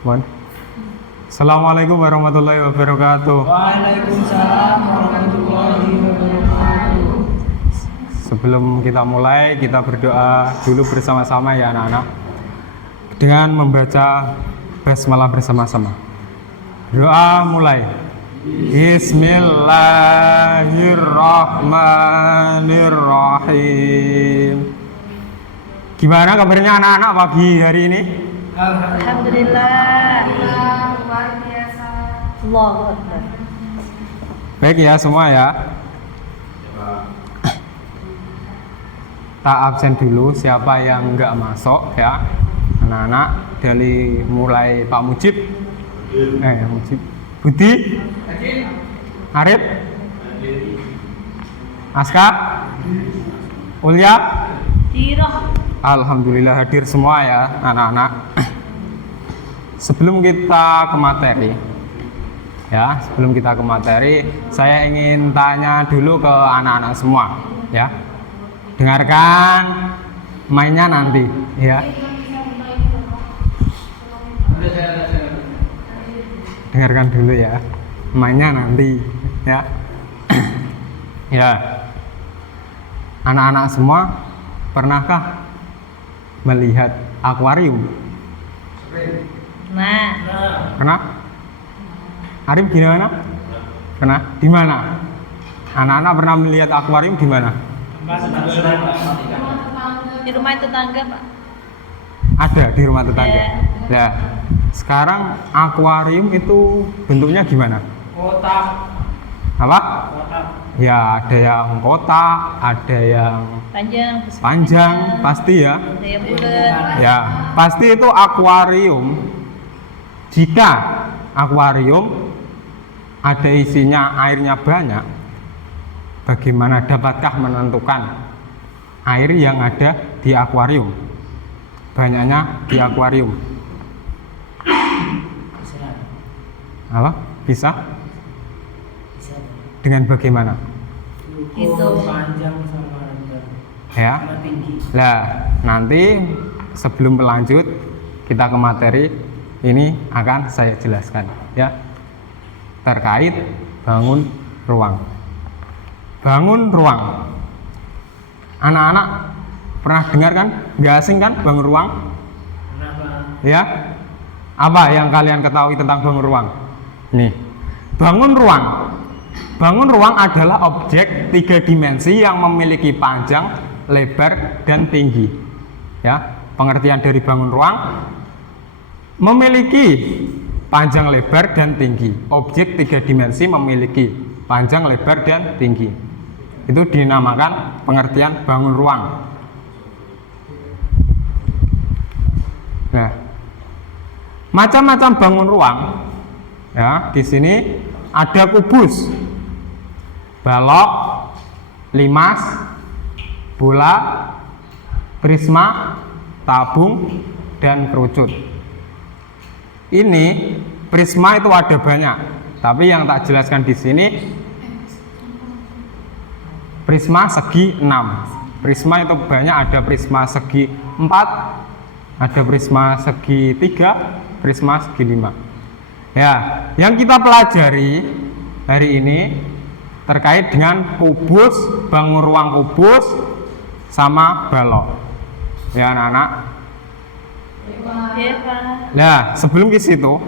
Mohon. Assalamualaikum warahmatullahi wabarakatuh. Waalaikumsalam warahmatullahi wabarakatuh. Sebelum kita mulai, kita berdoa dulu bersama-sama ya anak-anak, dengan membaca basmalah bersama-sama. Doa mulai. Bismillahirrahmanirrahim. Gimana kabarnya anak-anak pagi hari ini? Alhamdulillah. Luar biasa. Allahu Akbar. Baik ya semua ya. Tak absen dulu siapa yang nggak masuk ya anak-anak, dari mulai Pak Mujib, Budi, Arif, Aska, Ulya. Alhamdulillah hadir semua ya anak-anak. Sebelum kita ke materi, saya ingin tanya dulu ke anak-anak semua ya. Dengarkan mainnya nanti ya. Dengarkan dulu ya, mainnya nanti ya. Ya, anak-anak semua pernahkah melihat akuarium? Pernah? Arif gimana? Pernah? Di mana? Anak-anak pernah melihat akuarium di mana? Di rumah tetangga, Pak. Ada di rumah tetangga. Ya. Nah, sekarang akuarium itu bentuknya gimana? Kotak. Apa? Kotak. Ya, ada yang kotak, ada yang panjang, pasti ya. Ada yang bulat. Ya, pasti itu akuarium. Jika akuarium ada isinya airnya banyak, bagaimana dapatkah menentukan air yang ada di akuarium? Banyaknya di akuarium. Apa? Bisa? Dengan bagaimana? Itu panjang sama rendah. Ya. Sama tinggi. Nah, nanti sebelum berlanjut kita ke materi, ini akan saya jelaskan ya terkait bangun ruang. Bangun ruang. Anak-anak pernah dengar kan? Nggak asing kan bangun ruang? Kenapa? Ya. Apa yang kalian ketahui tentang bangun ruang? Nih, bangun ruang. Bangun ruang adalah objek 3 dimensi yang memiliki panjang, lebar, dan tinggi. Ya, pengertian dari bangun ruang memiliki panjang, lebar, dan tinggi. Objek 3 dimensi memiliki panjang, lebar, dan tinggi. Itu dinamakan pengertian bangun ruang. Nah, macam-macam bangun ruang. Ya, di sini ada kubus, balok, limas, bola, prisma, tabung, dan kerucut. Ini prisma itu ada banyak, tapi yang tak jelaskan di sini prisma segi 6. Prisma itu banyak, ada prisma segi 4, ada prisma segi 3, prisma segi 5. Ya, yang kita pelajari hari ini terkait dengan kubus, bangun ruang kubus, sama balok. Ya anak-anak. Nah, sebelum ke situ,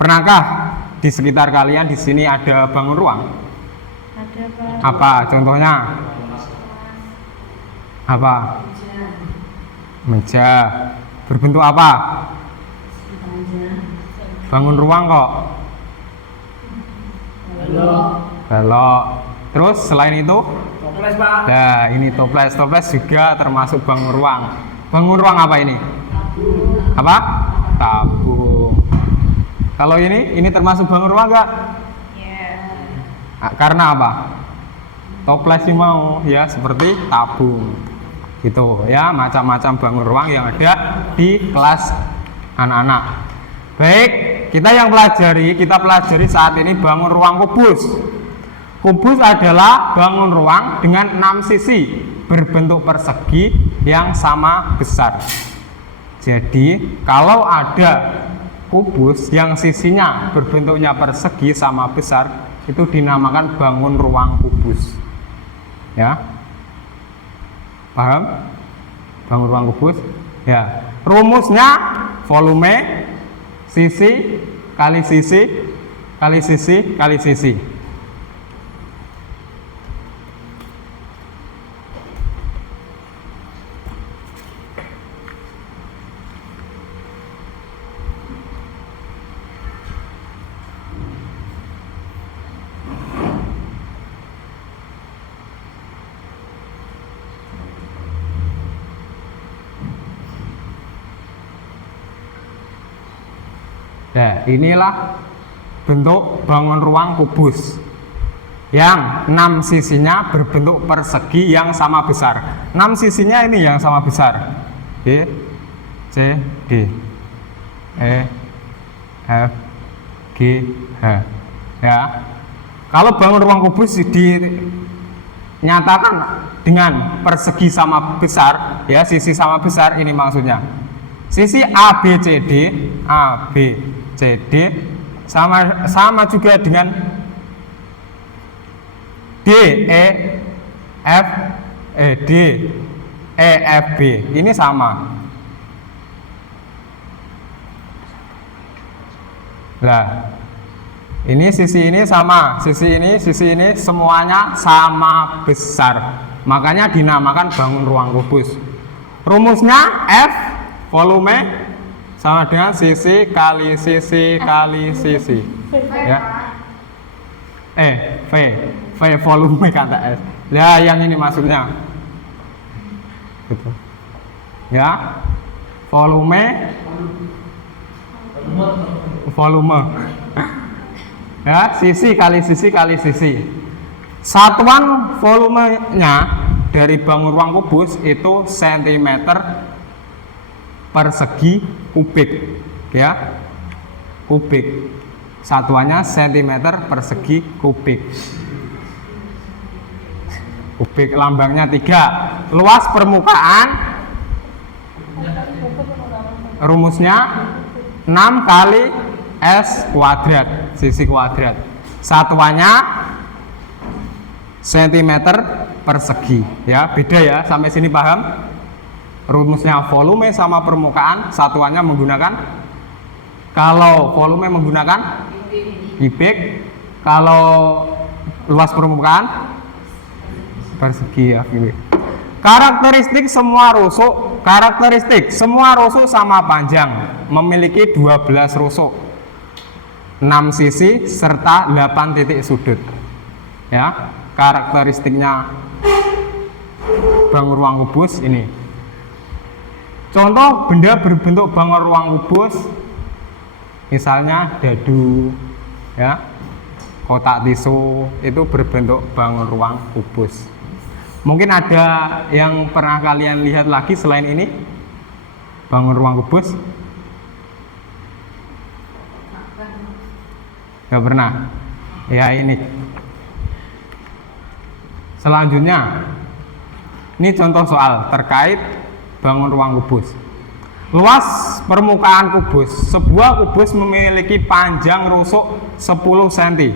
pernahkah di sekitar kalian di sini ada bangun ruang? Ada, Pak. Apa contohnya? Apa? Meja. Berbentuk apa? Bangun ruang kok. Balok. Terus selain itu? Toples, Pak. Nah, ini toples. Toples juga termasuk bangun ruang. Bangun ruang apa ini? Apa? Tabung. Kalau ini termasuk bangun ruang enggak? Ya. Karena apa? Toples sih mau ya, seperti tabung. Gitu ya, macam-macam bangun ruang yang ada di kelas anak-anak. Baik, kita pelajari saat ini bangun ruang kubus. Kubus adalah bangun ruang dengan 6 sisi berbentuk persegi yang sama besar. Jadi kalau ada kubus yang sisinya berbentuknya persegi sama besar itu dinamakan bangun ruang kubus. Ya. Paham? Bangun ruang kubus. Ya. Rumusnya volume sisi kali sisi kali sisi kali sisi. Nah, inilah bentuk bangun ruang kubus yang 6 sisinya berbentuk persegi yang sama besar. 6 sisinya ini yang sama besar. B, C, D, E, F, G, H. Ya. Kalau bangun ruang kubus dinyatakan dengan persegi sama besar, ya, sisi sama besar ini maksudnya. Sisi A, B, C, D, A, B, C, D sama juga dengan D, E, F, D, E, F, B. Ini sama. Nah, ini sisi ini sama, sisi ini semuanya sama besar. Makanya dinamakan bangun ruang kubus. Rumusnya F volume sama dengan sisi kali sisi kali sisi. Ya. V volume kata S. Ya, yang ini maksudnya. Gitu. Ya. Volume. Ya, sisi kali sisi kali sisi. Satuan volumenya dari bangun ruang kubus itu cm persegi kubik, ya, kubik. Satuannya cm persegi kubik. Kubik lambangnya 3. Luas permukaan rumusnya 6 kali S kuadrat, sisi kuadrat. Satuannya cm persegi, ya, beda ya, sampai sini paham? Rumusnya volume sama permukaan, satuannya menggunakan, kalau volume menggunakan kubik, kalau luas permukaan persegi, ya, kubik. Karakteristik semua rusuk sama panjang, memiliki 12 rusuk, 6 sisi serta 8 titik sudut. Ya, karakteristiknya bangun ruang kubus ini. Contoh benda berbentuk bangun ruang kubus, misalnya dadu, ya, kotak tisu, itu berbentuk bangun ruang kubus. Mungkin ada yang pernah kalian lihat lagi selain ini bangun ruang kubus? Gak pernah. Ya, ini. Selanjutnya, ini contoh soal terkait bangun ruang kubus. Luas permukaan kubus. Sebuah kubus memiliki panjang rusuk 10 cm.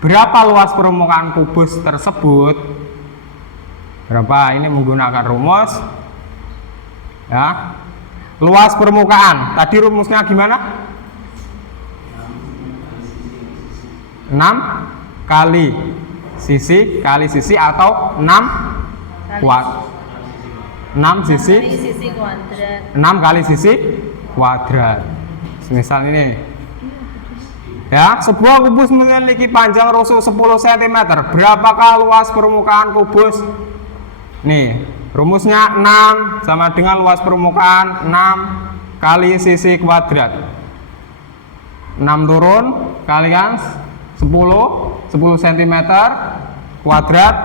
Berapa luas permukaan kubus tersebut? Berapa? Ini menggunakan rumus, ya. Luas permukaan. Tadi rumusnya gimana? 6 kali sisi atau 6 kuat. 6 sisi kuadrat. 6 kali sisi kuadrat. Misal ini. Ya, sebuah kubus memiliki panjang rusuk 10 cm. Berapakah luas permukaan kubus? Nih, rumusnya 6 sama dengan luas permukaan 6 kali sisi kuadrat. 6 turun kalikan 10 cm kuadrat,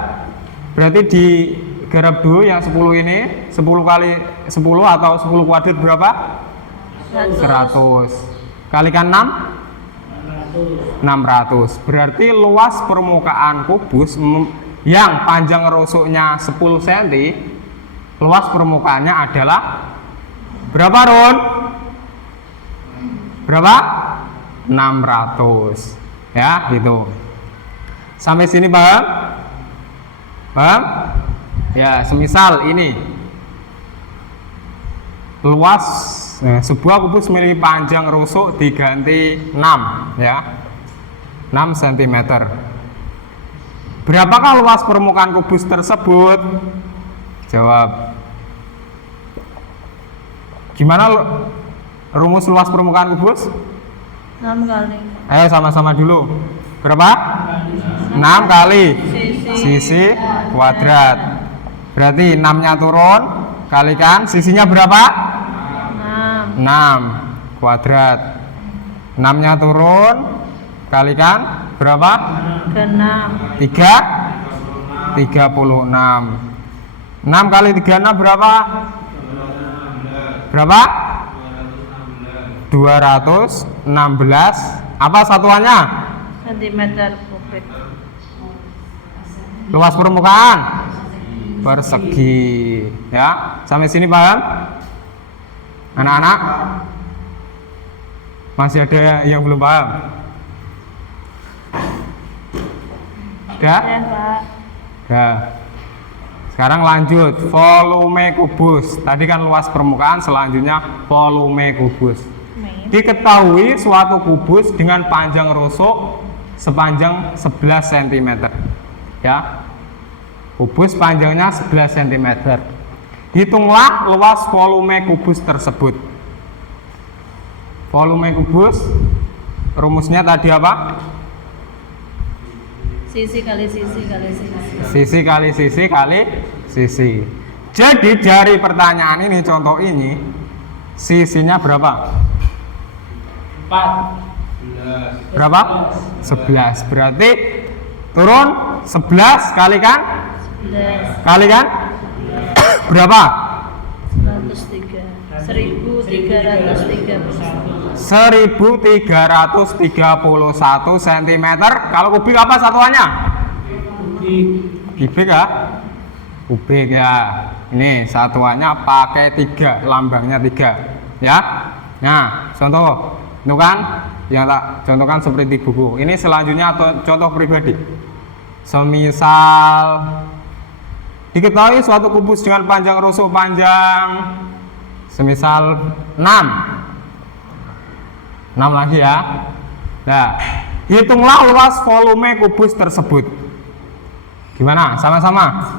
berarti digarap dulu yang 10 ini, 10 kali 10 atau 10 kuadrat berapa? 100 kalikan 6 600. Berarti luas permukaan kubus yang panjang rusuknya 10 cm, luas permukaannya adalah berapa, Ron? berapa? 600. Ya, gitu. Sampai sini paham? Paham? Ya, semisal ini luas sebuah kubus memiliki panjang rusuk diganti 6 ya. 6 cm. Berapakah luas permukaan kubus tersebut? Jawab. Gimana rumus luas permukaan kubus? 6 kali Ayo sama-sama dulu. Berapa? 6 kali sisi kuadrat. Berarti 6-nya turun, kalikan sisinya berapa? 6 kuadrat. 6-nya turun, kalikan berapa? ke 6 36. 6 kali 36 berapa? Berapa? 216. Apa satuannya? cm kubik. Luas permukaan persegi. Ya, sampai sini paham? Anak-anak? Masih ada yang belum paham? Sudah? Ya Pak. Ya. Sekarang lanjut volume kubus. Tadi kan luas permukaan, selanjutnya volume kubus. Diketahui suatu kubus dengan panjang rusuk sepanjang 11 cm. Ya. Kubus panjangnya 11 cm. Hitunglah luas volume kubus tersebut. Volume kubus rumusnya tadi apa? Sisi kali sisi kali sisi. Sisi kali sisi kali sisi. Jadi dari pertanyaan ini, contoh ini, sisinya berapa? 4. Berapa? 11. Berarti turun 11 kalikan 11 kalikan berapa? 103 1331 1331 cm. Kalau kubik apa satuannya? Kubik ya? Kubik ya. Ini satuannya pakai 3, lambangnya 3 ya. Nah, contoh itu kan yang tak contohkan seperti di buku. Ini selanjutnya contoh pribadi. Semisal diketahui suatu kubus dengan panjang rusuk panjang semisal 6 lagi ya. Nah, hitunglah luas volume kubus tersebut. Gimana? Sama-sama.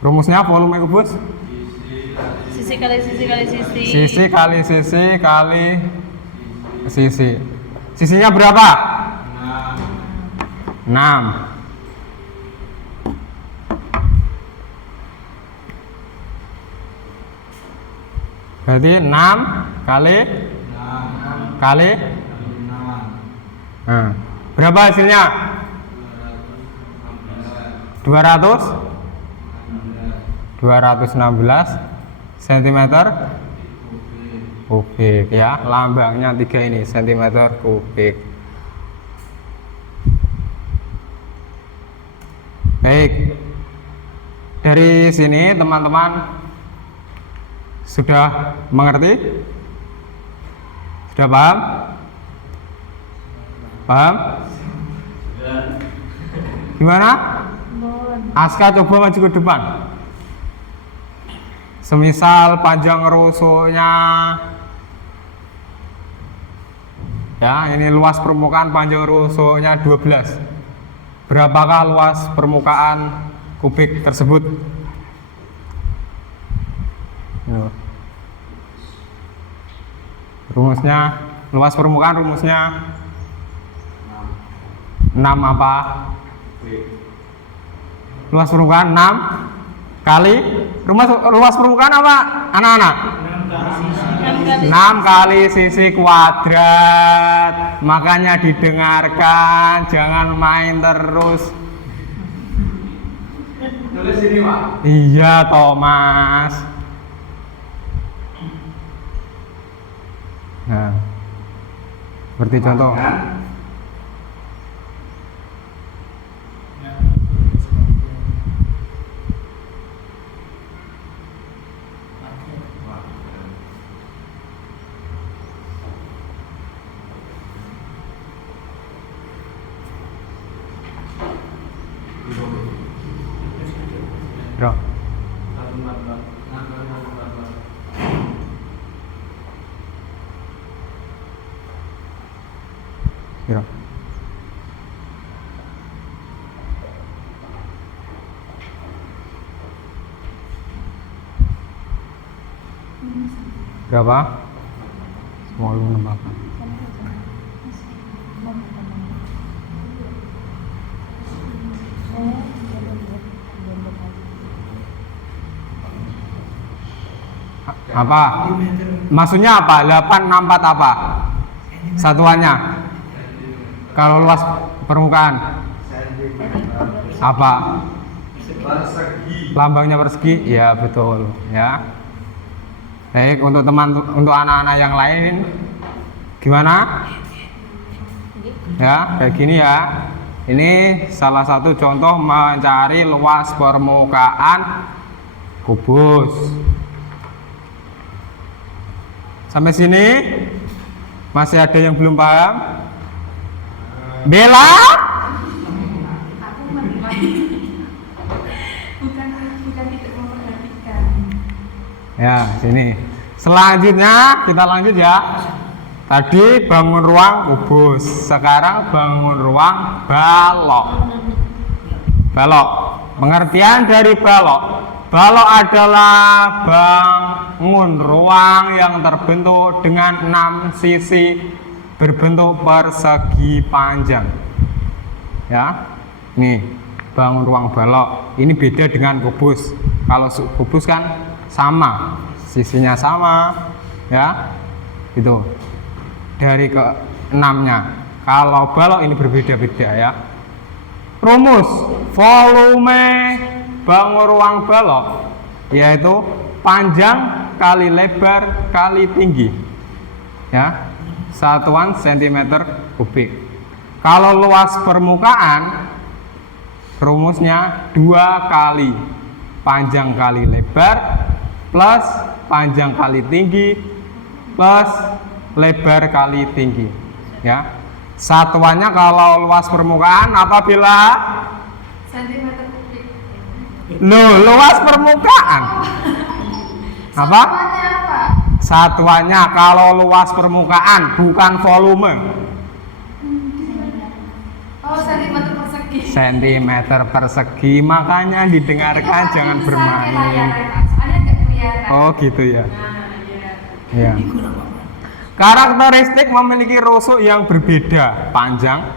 Rumusnya volume kubus? sisi kali sisi kali sisi. Sisi kali sisi kali sisi. Sisinya berapa? 6. Berarti 6 kali kali. Nah, berapa hasilnya? 216 cm kubik ya. Lambangnya 3 ini cm kubik. Baik. Dari sini teman-teman sudah mengerti? Sudah paham? Paham? Gimana? Aska coba maju ke depan. Semisal panjang rusuknya ya, ini luas permukaan panjang rusuknya 12. Berapakah luas permukaan kubik tersebut? Rumusnya luas permukaan rumusnya 6 apa? Luas permukaan 6 kali luas permukaan apa anak-anak? 6 kali sisi kuadrat. Makanya didengarkan, jangan main terus. Tulis ini Pak. Iya Thomas. Nah, seperti contoh. Piro? Berapa? 10,68. Apa? Maksudnya apa? 864 apa? Satuannya? Kalau luas permukaan? Apa? Lambangnya persegi? Ya betul ya. Baik, untuk untuk anak-anak yang lain gimana? Ya, kayak gini ya. Ini salah satu contoh mencari luas permukaan kubus. Sampai sini masih ada yang belum paham? Bella? Aku bukan tidak memperhatikan. Ya, sini. Selanjutnya kita lanjut ya. Tadi bangun ruang kubus, sekarang bangun ruang balok. Balok. Pengertian dari balok. Balok adalah bangun ruang yang terbentuk dengan 6 sisi berbentuk persegi panjang. Ya. Nih, bangun ruang balok. Ini beda dengan kubus. Kalau kubus kan sama, sisinya sama, ya. Itu. Dari ke 6-nya. Kalau balok ini berbeda-beda ya. Rumus volume bangun ruang balok yaitu panjang kali lebar kali tinggi ya, satuan cm3. Kalau luas permukaan rumusnya 2 kali panjang kali lebar plus panjang kali tinggi plus lebar kali tinggi ya. Satuannya kalau luas permukaan apabila Sentimeter kubik. luas permukaan apa? Satuannya apa? Satuannya kalau luas permukaan bukan volume. Oh, sentimeter persegi. Sentimeter persegi, makanya didengarkan jangan bermain. Soalnya nggak kelihatan. Oh gitu ya. Nah, Ya. iya. Karakteristik memiliki rusuk yang berbeda panjang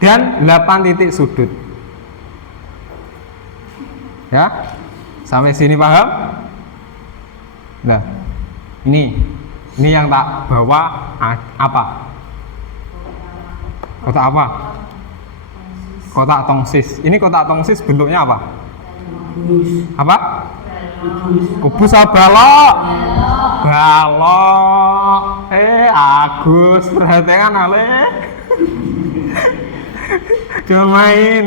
dan 8 titik sudut. Ya, sampai sini paham? Nah, ini yang tak bawa apa? Kotak apa? Kotak tongsis. Ini kotak tongsis bentuknya apa? Apa? Kubus apa balok? Balok. Agus, perhatikan Ale. Jangan main.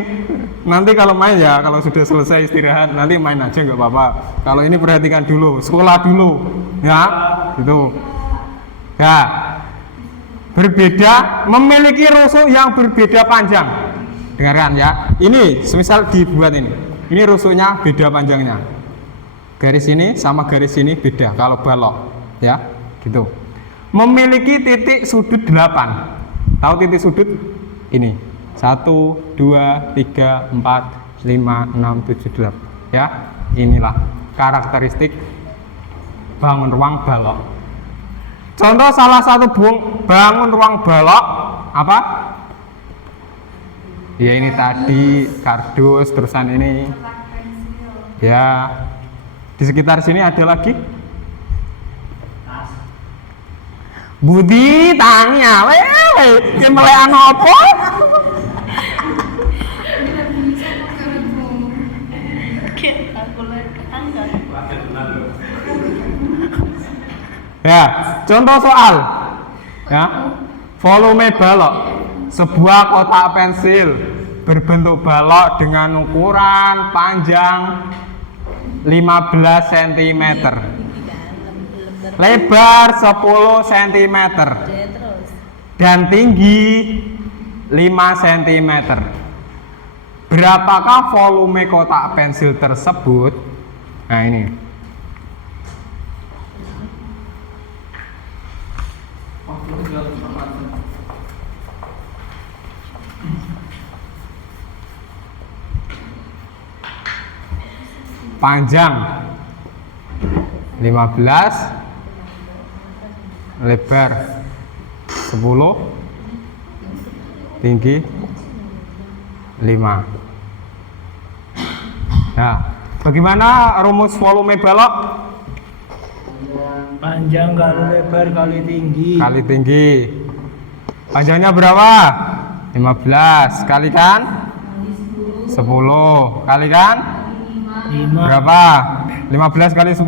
Nanti kalau main ya, kalau sudah selesai istirahat nanti main aja nggak apa-apa. Kalau ini perhatikan dulu, sekolah dulu, ya, itu. Ya, berbeda, memiliki rusuk yang berbeda panjang. Dengarkan ya. Ini, semisal dibuat ini. Ini rusuknya beda panjangnya. Garis ini sama garis ini beda kalau balok, ya, gitu. Memiliki titik sudut 8. Tahu titik sudut? Ini 1, 2, 3, 4, 5, 6, 7, 8. Ya, inilah karakteristik bangun ruang balok. Contoh salah satu bangun ruang balok apa? Ya ini tadi kardus, terusan ini. Ya, di sekitar sini ada lagi. Budi tanya, wewe, kemelekan apa? Ya, contoh soal. Ya, volume balok. Sebuah kotak pensil berbentuk balok dengan ukuran panjang 15 cm. Lebar 10 cm dan tinggi 5 cm. Berapakah volume kotak pensil tersebut? Nah ini. panjang 15, lebar 10, tinggi 5. Nah, bagaimana rumus volume balok? Panjang kali lebar kali tinggi. Kali tinggi. Panjangnya berapa? 15. Kalikan 10. Kalikan 5. berapa? 15 kali 10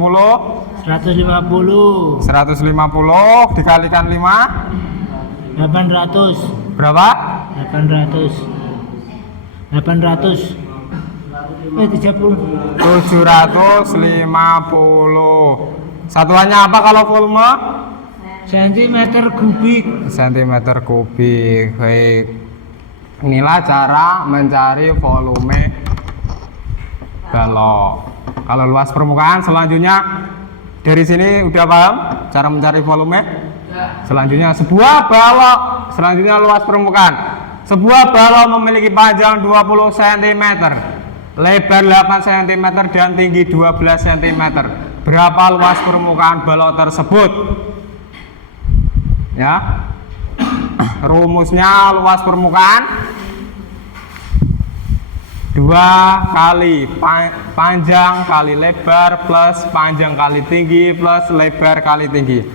150. 150 dikalikan 5 800. berapa? 800. 30. 750. Satuannya apa kalau volume? Sentimeter kubik. Sentimeter kubik. Baik. Inilah cara mencari volume balok. Kalau luas permukaan selanjutnya dari sini udah paham cara mencari volume? Selanjutnya sebuah balok, selanjutnya luas permukaan. Sebuah balok memiliki panjang 20 cm, lebar 8 cm dan tinggi 12 cm. Berapa luas permukaan balok tersebut? Ya. Rumusnya luas permukaan 2 kali panjang kali lebar plus panjang kali tinggi plus lebar kali tinggi.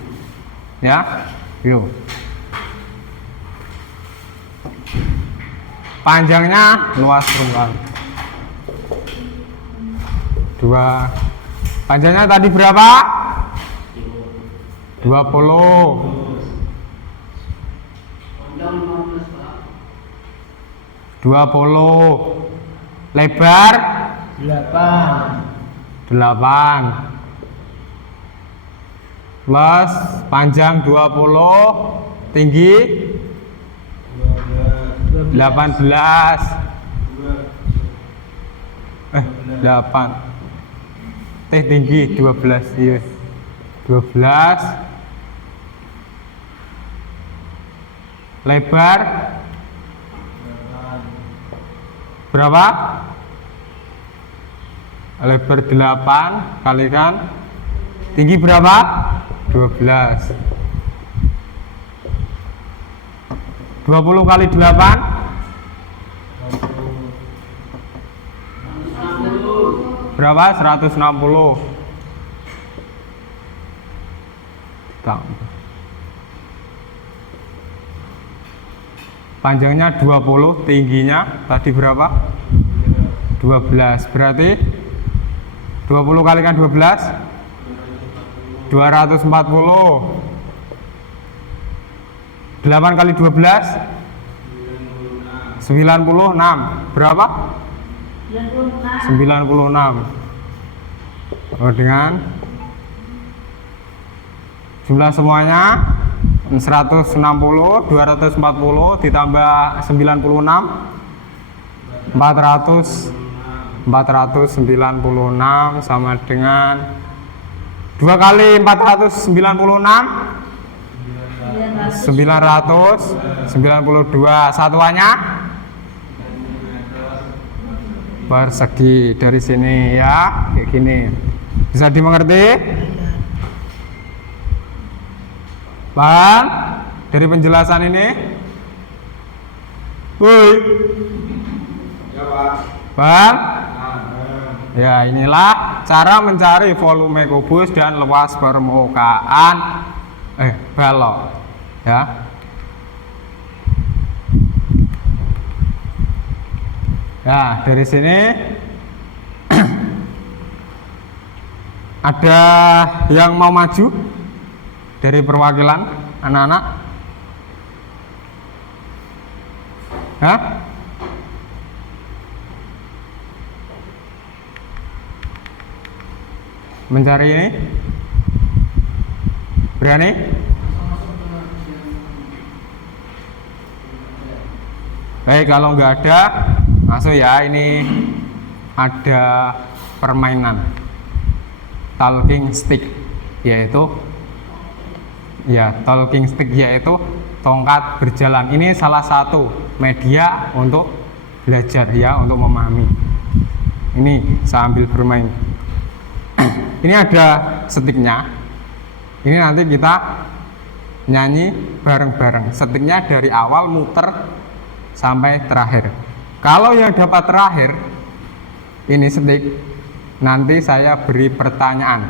Ya. Yuk. Panjangnya luas permukaan 2. Panjangnya tadi berapa? 20. 20. Lebar 8. 8. Plus panjang 20, tinggi 18. 8. Tinggi 12. Iya. 12. Lebar berapa? Lebar 8 kalikan tinggi berapa? 12. 20 kali 8 berapa? 160. Panjangnya 20, tingginya tadi berapa? 12. Berarti 20 kalikan 12 240. 8 kali 12 96. Berapa? 96. Oh, dengan jumlah semuanya 160, 240 ditambah 96 496 sama dengan 2 kali 496 992. Satuannya persegi. Dari sini ya kayak gini, bisa dimengerti? Paham dari penjelasan ini? Woi, paham? Ya, inilah cara mencari volume kubus dan luas permukaan balok. Ya. Ya, dari sini ada yang mau maju dari perwakilan anak-anak? Hah? Mencari ini? Berani? Baik, kalau nggak ada, masuk ya. Ini ada permainan talking stick, yaitu tongkat berjalan. Ini salah satu media untuk belajar ya, untuk memahami. Ini sambil bermain. Ini ada setiknya. Ini nanti kita nyanyi bareng-bareng. Setiknya dari awal muter sampai terakhir. Kalau yang dapat terakhir ini setik, nanti saya beri pertanyaan.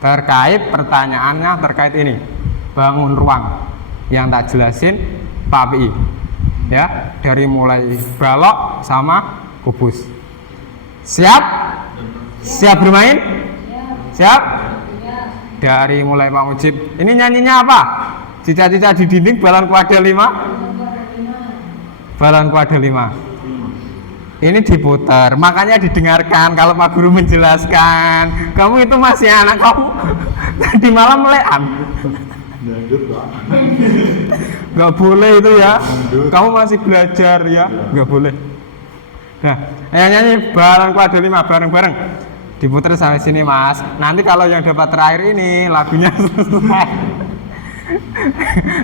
Terkait pertanyaannya terkait ini, bangun ruang yang tak jelasin Pak PI. Ya, dari mulai balok sama kubus. Siap? Siap bermain? Siap? Dari mulai Pak Mujib. Ini nyanyinya apa? Cica-cica di dinding, balonku ada 5. Balonku ada 5. Ini diputar, makanya didengarkan kalau Pak Guru menjelaskan. Kamu itu masih anak, kamu tadi malam melekan. Nggak boleh itu ya. Kamu masih belajar ya, nggak boleh. Nah, ayo nyanyi balonku ada 5 bareng-bareng. Diputar sampai sini Mas. Nanti kalau yang dapat terakhir ini lagunya selesai.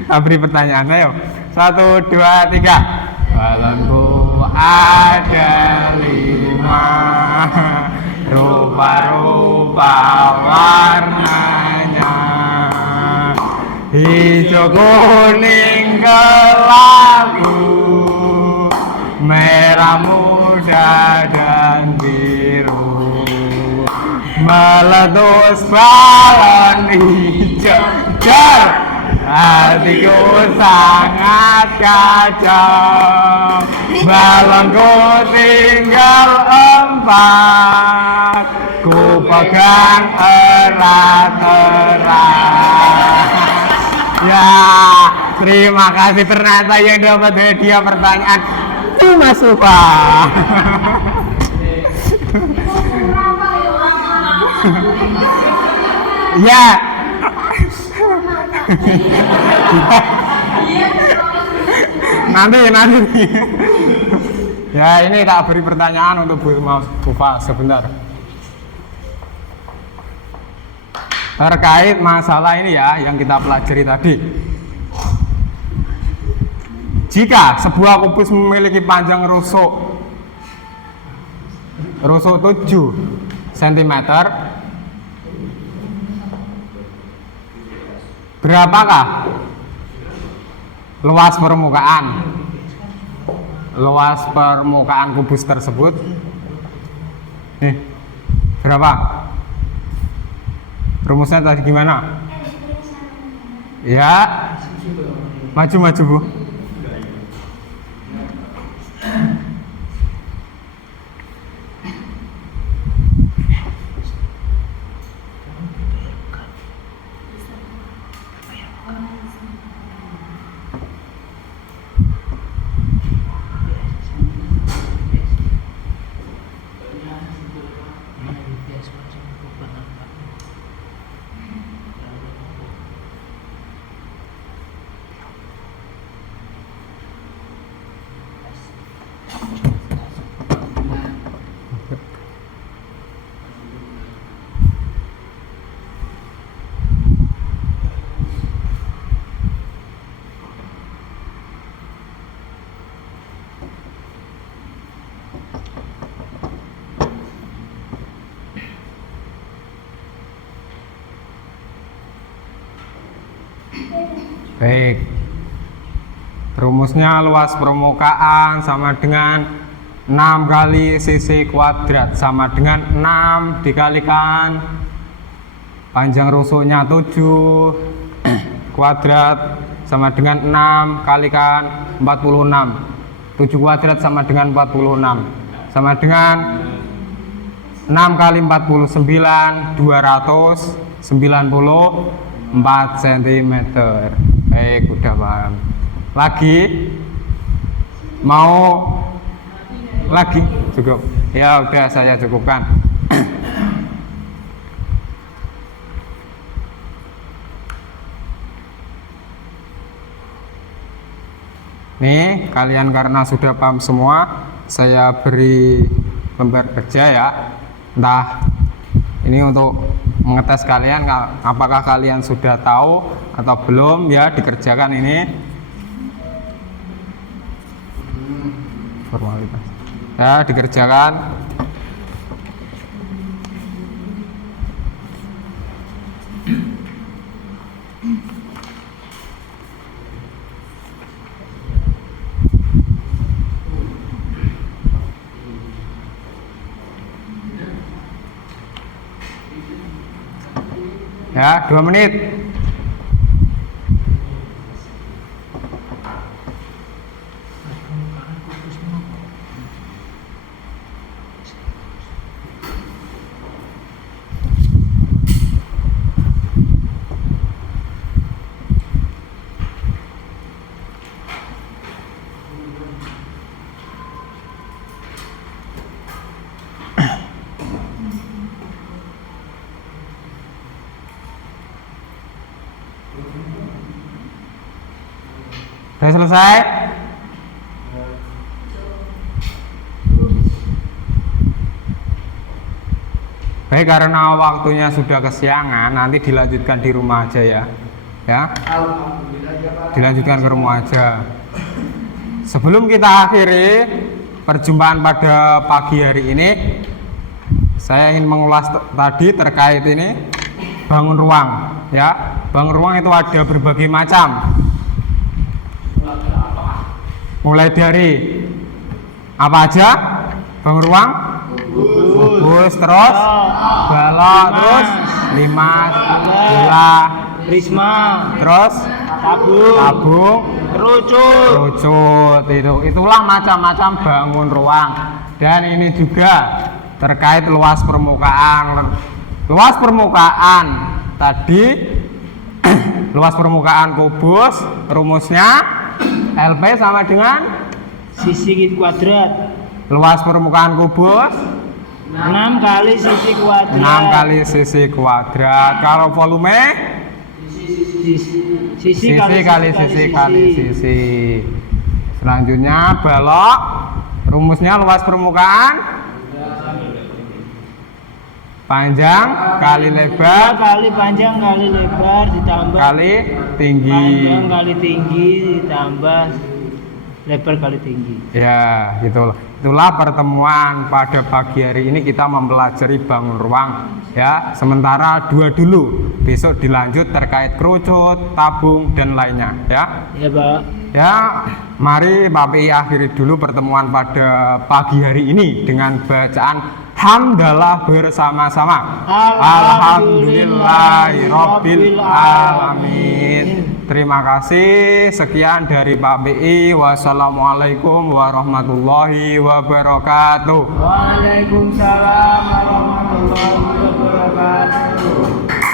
Kita beri pertanyaan, ayo. 1, 2, 3. Balonku ada 5, rupa-rupa warnanya, hijau, kuning, kelabu, merah muda dan biru. Meletus balon hijau, jar, hatiku sangat kacau. Balonku tinggal 4, ku pegang erat-erat. Ya, terima kasih, ternyata yang dapat hadiah pertanyaan cuma Supa. Ya. nanti ya, ini tak beri pertanyaan untuk Bu Supa sebentar terkait masalah ini ya yang kita pelajari tadi. Jika sebuah kubus memiliki panjang rusuk 7 cm, berapakah luas permukaan kubus tersebut? Nih, berapa? Rumusnya tadi gimana? Ya, maju Bu. Baik, rumusnya luas permukaan sama dengan 6 kali cc kuadrat sama dengan 6 dikalikan panjang rusuknya 7 kuadrat sama dengan 6 kalikan 46. 7 kuadrat sama dengan 46 sama dengan 6 kali 49, 294 cm. Baik, udah paham. Mau lagi cukup? Ya udah, saya cukupkan. Nih, kalian karena sudah paham semua, saya beri lembar kerja ya. Entah ini untuk mengetes kalian apakah kalian sudah tahu atau belum, ya dikerjakan ini formalitas ya, dikerjakan. Ya, 2 menit. Sudah selesai? Baik, karena waktunya sudah kesiangan, nanti dilanjutkan di rumah aja ya. Ya. Dilanjutkan ke rumah aja. Sebelum kita akhiri perjumpaan pada pagi hari ini, saya ingin mengulas tadi terkait ini bangun ruang, ya. Bangun ruang itu ada berbagai macam. Mulai dari apa aja? Bangun ruang, kubus, terus balok, terus limas, bola, Prisma, terus tabung, kerucut. Itulah macam-macam bangun ruang. Dan ini juga terkait luas permukaan. Luas permukaan tadi luas permukaan kubus rumusnya LP sama dengan sisi kuadrat. luas permukaan kubus 6 kali sisi kuadrat. 6 kali sisi kuadrat. Kalau volume Sisi kali sisi. Selanjutnya balok rumusnya luas permukaan panjang kali lebar kali panjang kali lebar ditambah kali tinggi. panjang kali tinggi ditambah lebar kali tinggi. Ya, itulah. Itulah pertemuan pada pagi hari ini kita mempelajari bangun ruang ya. Sementara 2 dulu. Besok dilanjut terkait kerucut, tabung dan lainnya ya. Ya, Pak. Ya, mari Pak PI akhiri dulu pertemuan pada pagi hari ini dengan bacaan hamdalah bersama-sama. Alhamdulillahirabbil alamin. Terima kasih. Sekian dari Pak PI. Wassalamualaikum warahmatullahi wabarakatuh. Waalaikumsalam warahmatullahi wabarakatuh.